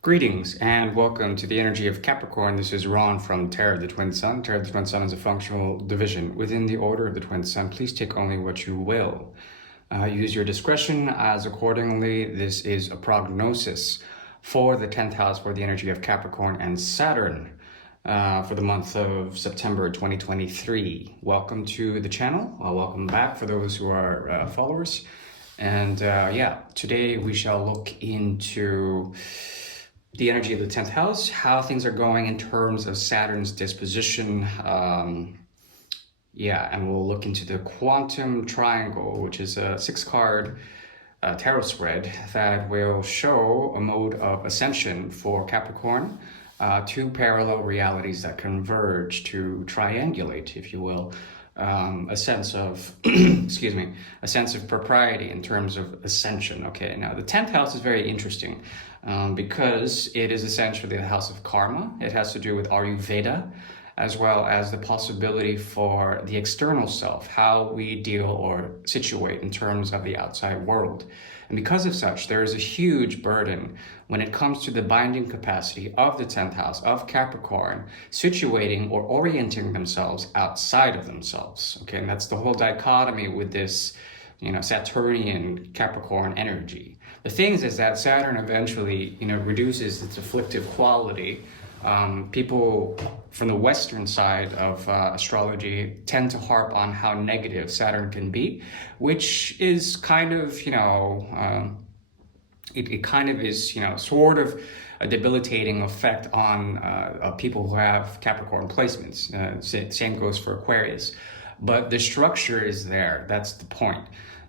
Greetings and welcome to the energy of Capricorn. This is Ron from Tarot the Twin Sun. Tarot the Twin Sun is a functional division within the order of the Twin Sun. Please take only what you will. Use your discretion as accordingly. This is a prognosis for the 10th house for the energy of Capricorn and Saturn for the month of September 2023. Welcome to the channel. Welcome back for those who are followers. And today we shall look into the energy of the 10th house, how things are going in terms of Saturn's disposition. And we'll look into the quantum triangle, which is a 6-card tarot spread that will show a mode of ascension for Capricorn, two parallel realities that converge to triangulate, if you will, a sense of, excuse me, a sense of propriety in terms of ascension. Okay, now the 10th house is very interesting because it is essentially the house of karma. It has to do with Ayurveda, as well as the possibility for the external self, how we deal or situate in terms of the outside world. And because of such, there is a huge burden when it comes to the binding capacity of the 10th house of Capricorn, situating or orienting themselves outside of themselves. Okay, and that's the whole dichotomy with this, Saturnian Capricorn energy. The thing is that Saturn eventually, reduces its afflictive quality. People from the Western side of astrology tend to harp on how negative Saturn can be, which is kind of, it kind of is, sort of a debilitating effect on people who have Capricorn placements. Same goes for Aquarius. But the structure is there. That's the point.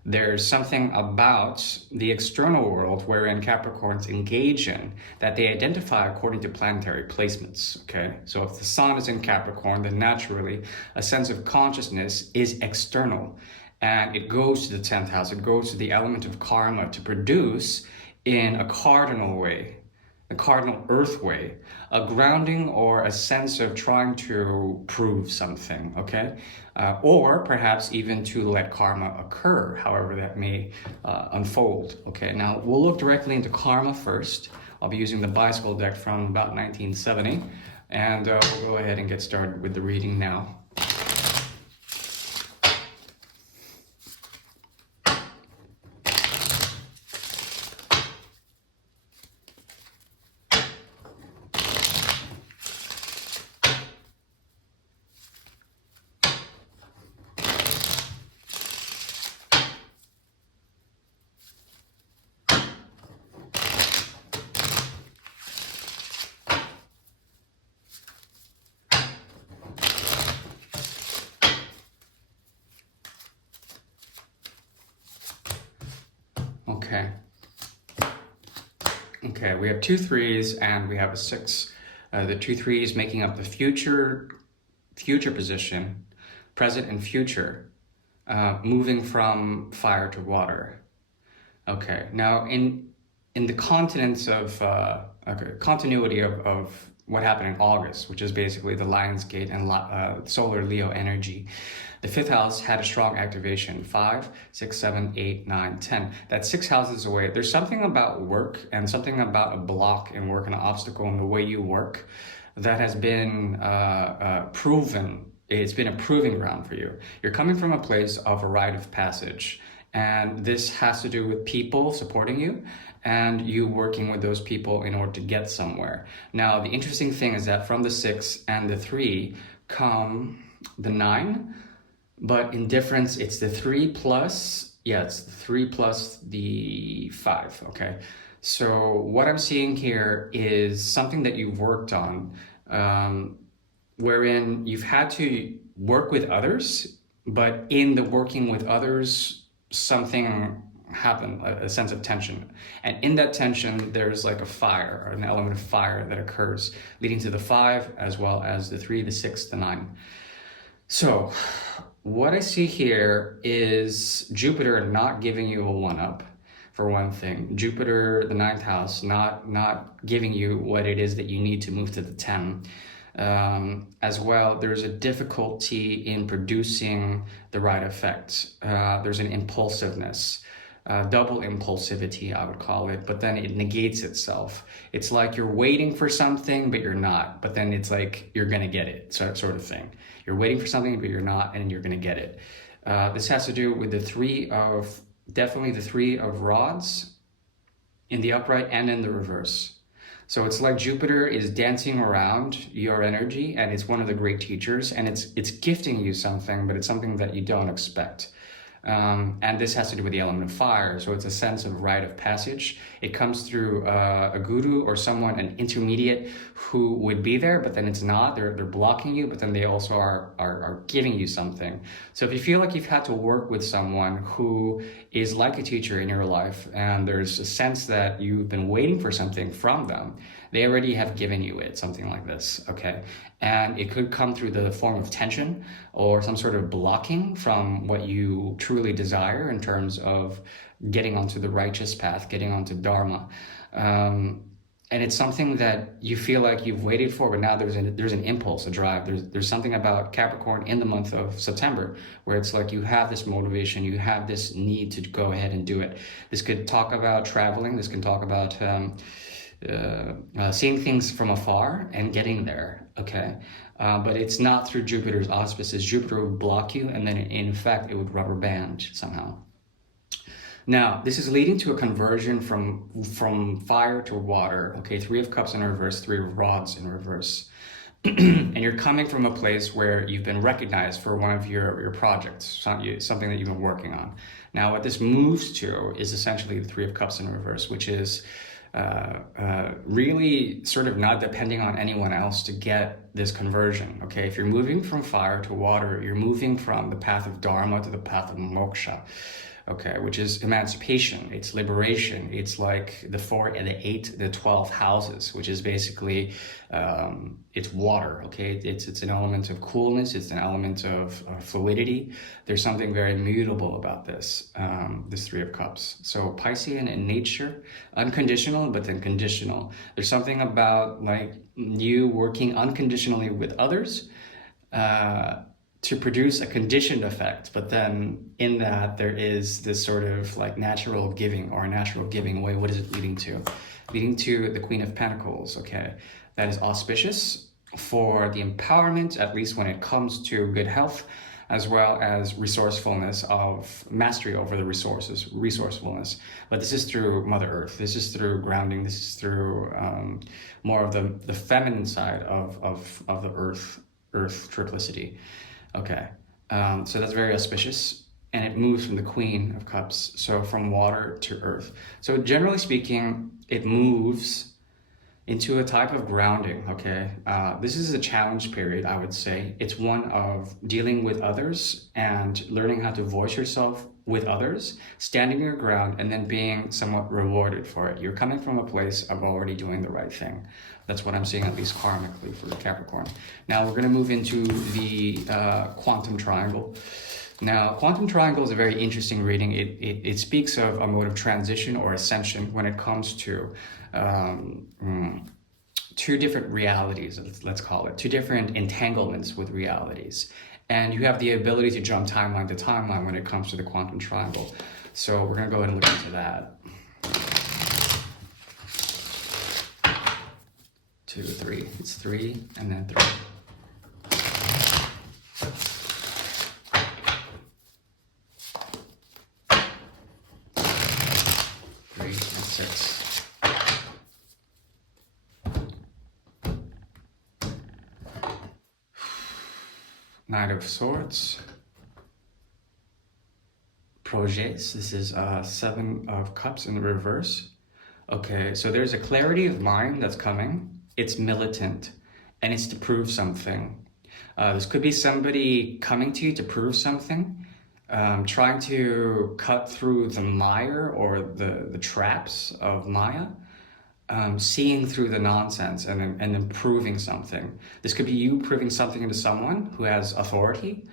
There's something about the external world wherein Capricorns engage in that they identify according to planetary placements, okay? So if the sun is in Capricorn, then naturally a sense of consciousness is external, and it goes to the 10th house. It goes to the element of karma to produce in a cardinal way, a cardinal earth way, a grounding or a sense of trying to prove something, okay? Or perhaps even to let karma occur, however that may unfold, okay? Now, we'll look directly into karma first. I'll be using the bicycle deck from about 1970, and we'll go ahead and get started with the reading now. Okay, we have 2 3s and we have a 6. The 2 3s making up the future position, present and future, moving from fire to water. Okay, now in the continents of continuity of what happened in August, which is basically the Lionsgate and solar Leo energy, the 5th house had a strong activation. 5, 6, 7, 8, 9, 10. That's 6 houses away. There's something about work and something about a block in work, an obstacle in the way you work that has been proven. It's been a proving ground for you. You're coming from a place of a rite of passage, and this has to do with people supporting you and you working with those people in order to get somewhere. Now, the interesting thing is that from the 6 and the 3 come the 9, but in difference, it's the 3 plus, it's the 3 plus the 5, okay? So what I'm seeing here is something that you've worked on, wherein you've had to work with others, but in the working with others, something happened, a sense of tension. And in that tension, there's like a fire, or an element of fire that occurs, leading to the 5, as well as the 3, the 6, the 9. So what I see here is Jupiter not giving you a 1-up, for one thing. Jupiter, the 9th house, not giving you what it is that you need to move to the 10. As well, there's a difficulty in producing the right effect. There's an impulsiveness. double impulsivity, I would call it, but then it negates itself. It's like you're waiting for something, but you're not, but then it's like you're gonna get it, sort of thing. You're waiting for something, but you're not, and you're gonna get it. This has to do with definitely the three of rods in the upright and in the reverse. So it's like Jupiter is dancing around your energy, and it's one of the great teachers, and it's gifting you something, but it's something that you don't expect. And this has to do with the element of fire, so it's a sense of rite of passage. It comes through a guru or someone, an intermediate, who would be there, but then it's not. They're blocking you, but then they also are giving you something. So if you feel like you've had to work with someone who is like a teacher in your life, and there's a sense that you've been waiting for something from them, they already have given you it, something like this, okay? And it could come through the form of tension or some sort of blocking from what you truly desire in terms of getting onto the righteous path, getting onto Dharma. And it's something that you feel like you've waited for, but now there's an impulse, a drive. There's something about Capricorn in the month of September where it's like you have this motivation, you have this need to go ahead and do it. This could talk about traveling. This can talk about seeing things from afar and getting there, okay? But it's not through Jupiter's auspices. Jupiter would block you, and then in fact, it would rubber band somehow. Now, this is leading to a conversion from fire to water, okay? 3 of Cups in reverse, 3 of Rods in reverse. And you're coming from a place where you've been recognized for one of your projects, something that you've been working on. Now, what this moves to is essentially the 3 of Cups in reverse, which is really sort of not depending on anyone else to get this conversion, okay? If you're moving from fire to water, you're moving from the path of Dharma to the path of moksha, okay, which is emancipation, it's liberation, it's like the 4 and the 8, the 12 houses, which is basically, it's water, okay? It's an element of coolness, it's an element of fluidity. There's something very mutable about this 3 of Cups. So Piscean in nature, unconditional, but then conditional. There's something about like you working unconditionally with others, to produce a conditioned effect, but then in that there is this sort of like natural giving or a natural giving away. What is it leading to? Leading to the Queen of Pentacles, okay? That is auspicious for the empowerment, at least when it comes to good health, as well as resourcefulness of mastery over the resourcefulness. But this is through Mother Earth. This is through grounding. This is through more of the feminine side of the earth triplicity. Okay, so that's very auspicious, and it moves from the Queen of Cups, so from water to earth. So generally speaking, it moves into a type of grounding, okay? This is a challenge period, I would say. It's one of dealing with others and learning how to voice yourself with others, standing your ground, and then being somewhat rewarded for it. You're coming from a place of already doing the right thing. That's what I'm seeing, at least karmically, for Capricorn. Now we're going to move into the quantum triangle. Now, quantum triangle is a very interesting reading. It speaks of a mode of transition or ascension when it comes to 2 different realities, let's call it, 2 different entanglements with realities. And you have the ability to jump timeline to timeline when it comes to the quantum triangle. So we're going to go ahead and look into that. 2, 3. It's 3 and then 3. 3 and 6. Knight of Swords. Projets. This is 7 of Cups in the reverse. Okay, so there's a clarity of mind that's coming. It's militant, and it's to prove something. This could be somebody coming to you to prove something, trying to cut through the mire or the traps of Maya, seeing through the nonsense and then proving something. This could be you proving something to someone who has authority,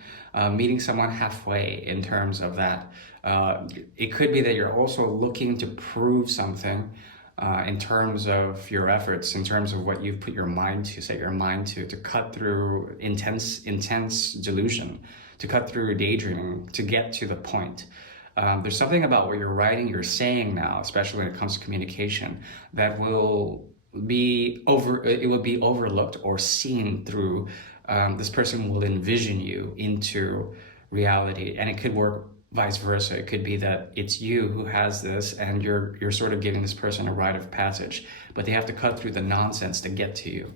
meeting someone halfway in terms of that. It could be that you're also looking to prove something in terms of your efforts, in terms of what you've put your mind to, set your mind to cut through intense delusion, to cut through daydreaming, to get to the point. There's something about what you're writing, you're saying now, especially when it comes to communication, that will be overlooked or seen through. This person will envision you into reality, and it could work vice versa. It could be that it's you who has this, and you're sort of giving this person a rite of passage, but they have to cut through the nonsense to get to you.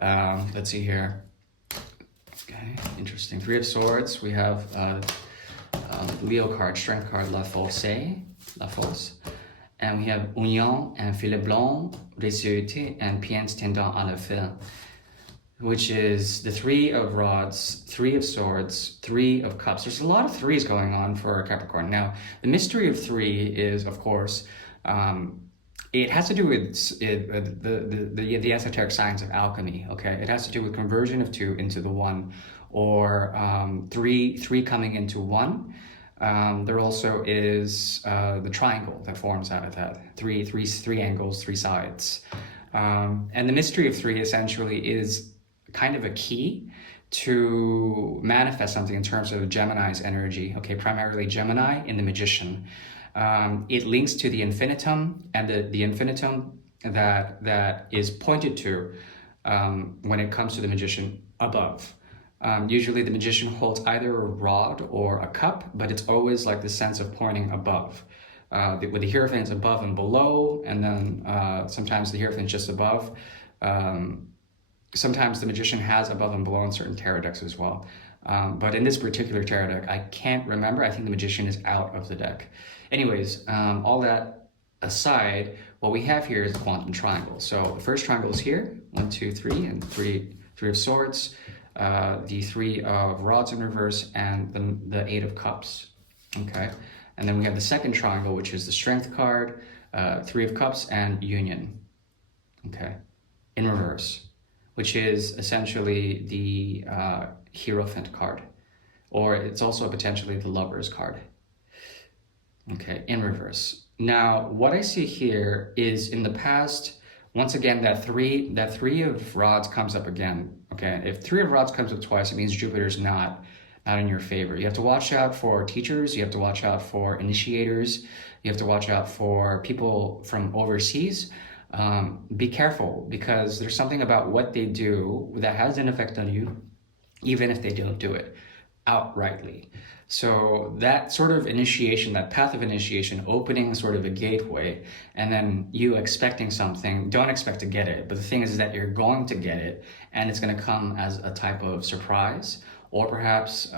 Let's see here. Okay, interesting. Three of Swords. We have Leo card, Strength card, La Force, and we have Union and Filet Blanc, Réussite, and Piens tendant à la fin, which is the Three of Rods, Three of Swords, Three of Cups. There's a lot of threes going on for Capricorn. Now, the mystery of three is, of course, it has to do with the esoteric science of alchemy, okay? It has to do with conversion of two into the one, or three coming into one. There also is the triangle that forms out of that. Three angles, three sides. And the mystery of three essentially is kind of a key to manifest something in terms of Gemini's energy, okay? Primarily Gemini in the Magician. It links to the infinitum, and the infinitum that is pointed to when it comes to the Magician above. Usually the Magician holds either a rod or a cup, but it's always like the sense of pointing above. With the Hierophant above and below, and then sometimes the Hierophant just above. Sometimes the Magician has above and below in certain tarot decks as well. But in this particular tarot deck, I can't remember. I think the Magician is out of the deck. Anyways, all that aside, what we have here is a quantum triangle. So the first triangle is here, 1, 2, 3, and three of Swords, the Three of Rods in reverse, and the Eight of Cups. Okay, and then we have the second triangle, which is the Strength card, Three of Cups, and Union. Okay, in reverse, which is essentially the Hierophant card, or it's also potentially the Lover's card. Okay, in reverse. Now, what I see here is in the past, once again, that three of Rods comes up again. Okay, if Three of Rods comes up twice, it means Jupiter's not in your favor. You have to watch out for teachers. You have to watch out for initiators. You have to watch out for people from overseas. Be careful, because there's something about what they do that has an effect on you, even if they don't do it outrightly. So that sort of initiation, that path of initiation, opening sort of a gateway, and then you expecting something, don't expect to get it. But the thing is that you're going to get it, and it's going to come as a type of surprise, or perhaps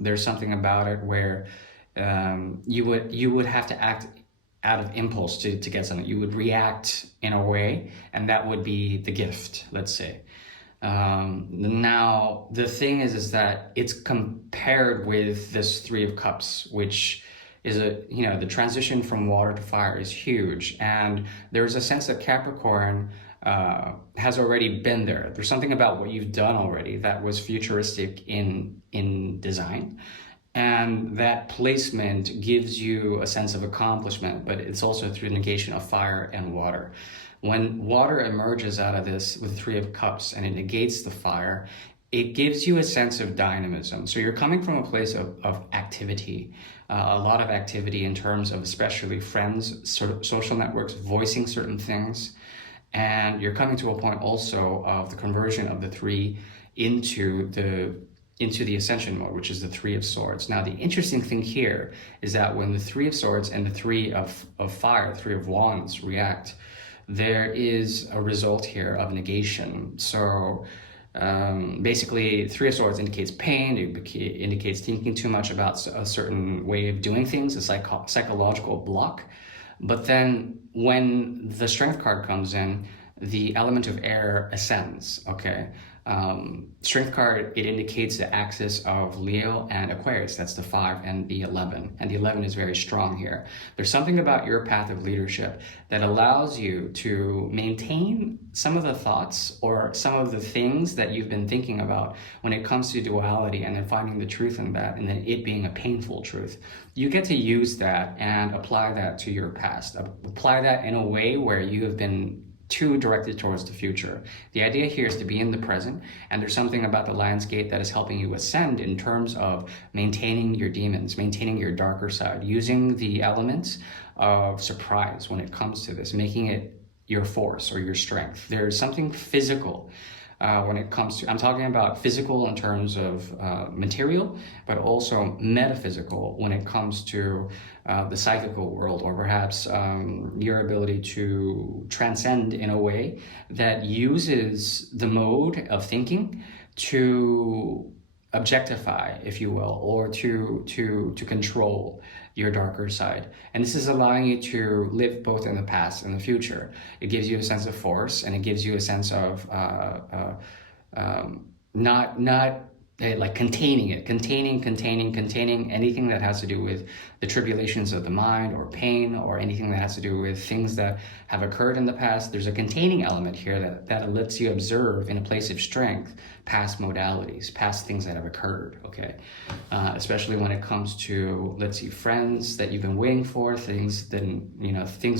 there's something about it where you would have to act out of impulse to get something. You would react in a way, and that would be the gift, let's say. Now, the thing is that it's compared with this Three of Cups, which is the transition from water to fire is huge. And there's a sense that Capricorn has already been there. There's something about what you've done already that was futuristic in design. And that placement gives you a sense of accomplishment, but it's also through negation of fire and water. When water emerges out of this with the Three of Cups and it negates the fire, it gives you a sense of dynamism. So you're coming from a place of activity, a lot of activity in terms of especially friends, sort of social networks, voicing certain things. And you're coming to a point also of the conversion of the three into the Ascension mode, which is the Three of Swords. Now, the interesting thing here is that when the Three of Swords and the Three of Fire, Three of Wands react, there is a result here of negation. So basically, Three of Swords indicates pain, it indicates thinking too much about a certain way of doing things, a psychological block. But then when the Strength card comes in, the element of air ascends, okay? Strength card, it indicates the axis of Leo and Aquarius. That's the 5 and the 11. And the 11 is very strong here. There's something about your path of leadership that allows you to maintain some of the thoughts or some of the things that you've been thinking about when it comes to duality, and then finding the truth in that, and then it being a painful truth. You get to use that and apply that to your past. Apply that in a way where you have been too directed towards the future. The idea here is to be in the present, and there's something about the Lion's Gate that is helping you ascend in terms of maintaining your demons, maintaining your darker side, using the elements of surprise when it comes to this, making it your force or your strength. There's something physical when it comes to, I'm talking about physical in terms of material, but also metaphysical when it comes to the psychical world, or perhaps your ability to transcend in a way that uses the mode of thinking to objectify, if you will, or to control your darker side. And this is allowing you to live both in the past and the future. It gives you a sense of force, and it gives you a sense of not like containing it, containing anything that has to do with the tribulations of the mind, or pain, or anything that has to do with things that have occurred in the past. There's a containing element here that lets you observe in a place of strength past modalities, past things that have occurred, okay? Especially when it comes to, let's see, friends that you've been waiting for, things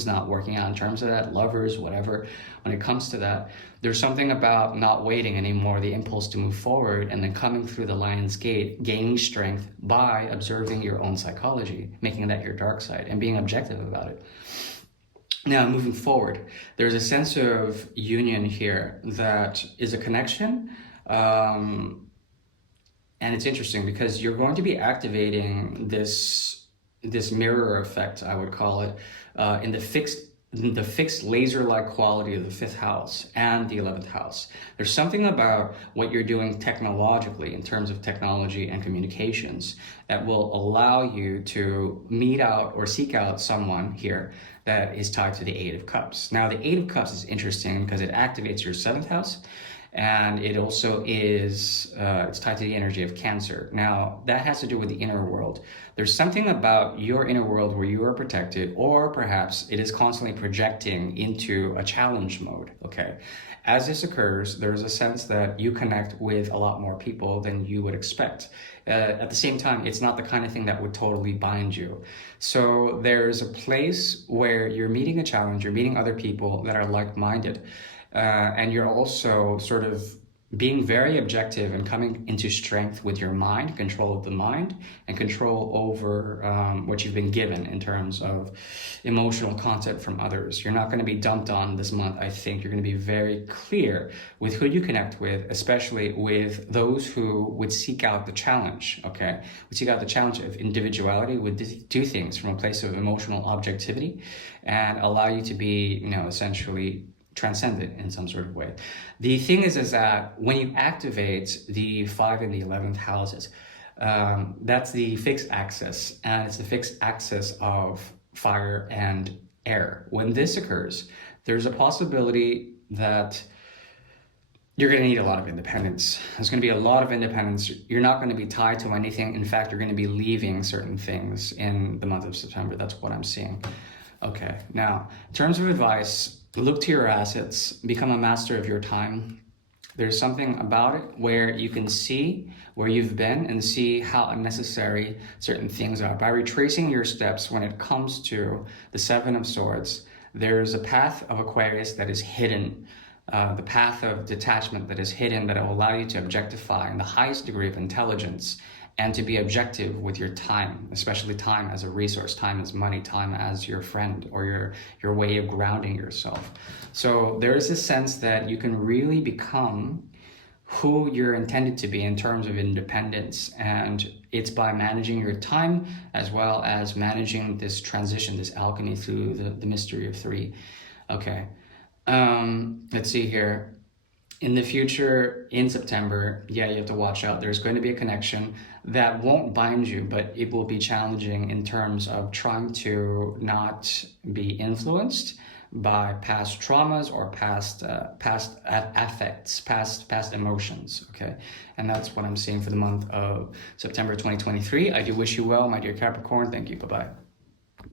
not working out in terms of that, lovers, whatever. When it comes to that, there's something about not waiting anymore, the impulse to move forward, and then coming through the Lion's Gate, gaining strength by observing your own psychology, making that your dark side, and being objective about it. Now, moving forward, there's a sense of union here that is a connection. And it's interesting because you're going to be activating this mirror effect, I would call it, in the fixed laser-like quality of the 5th house and the 11th house. There's something about what you're doing technologically in terms of technology and communications that will allow you to meet out or seek out someone here that is tied to the 8 of Cups. Now, the 8 of Cups is interesting because it activates your 7th house, and it also is, it's tied to the energy of Cancer. Now, that has to do with the inner world. There's something about your inner world where you are protected, or perhaps it is constantly projecting into a challenge mode, okay? As this occurs, there's a sense that you connect with a lot more people than you would expect. At the same time, it's not the kind of thing that would totally bind you. So there's a place where you're meeting a challenge, you're meeting other people that are like-minded, and you're also sort of being very objective and coming into strength with your mind, control of the mind, and control over what you've been given in terms of emotional content from others. You're not going to be dumped on this month, I think. You're going to be very clear with who you connect with, especially with those who would seek out the challenge, okay? Would seek out the challenge of individuality, would do things from a place of emotional objectivity and allow you to be, essentially transcendent in some sort of way. The thing is that when you activate the 5 and the 11th houses, that's the fixed axis, and it's the fixed axis of fire and air. When this occurs, there's a possibility that you're going to need a lot of independence. There's going to be a lot of independence. You're not going to be tied to anything. In fact, you're going to be leaving certain things in the month of September. That's what I'm seeing. Okay, now, in terms of advice, look to your assets, become a master of your time. There's something about it where you can see where you've been and see how unnecessary certain things are. By retracing your steps when it comes to the 7 of Swords, there's a path of Aquarius that is hidden, the path of detachment that is hidden, that will allow you to objectify in the highest degree of intelligence and to be objective with your time, especially time as a resource, time as money, time as your friend, or your way of grounding yourself. So there is a sense that you can really become who you're intended to be in terms of independence, and it's by managing your time as well as managing this transition, this alchemy through the mystery of 3. Okay, let's see here. In the future, in September, you have to watch out. There's going to be a connection that won't bind you, but it will be challenging in terms of trying to not be influenced by past traumas or past affects, past emotions, okay? And that's what I'm seeing for the month of September 2023. I do wish you well, my dear Capricorn. Thank you. Bye-bye.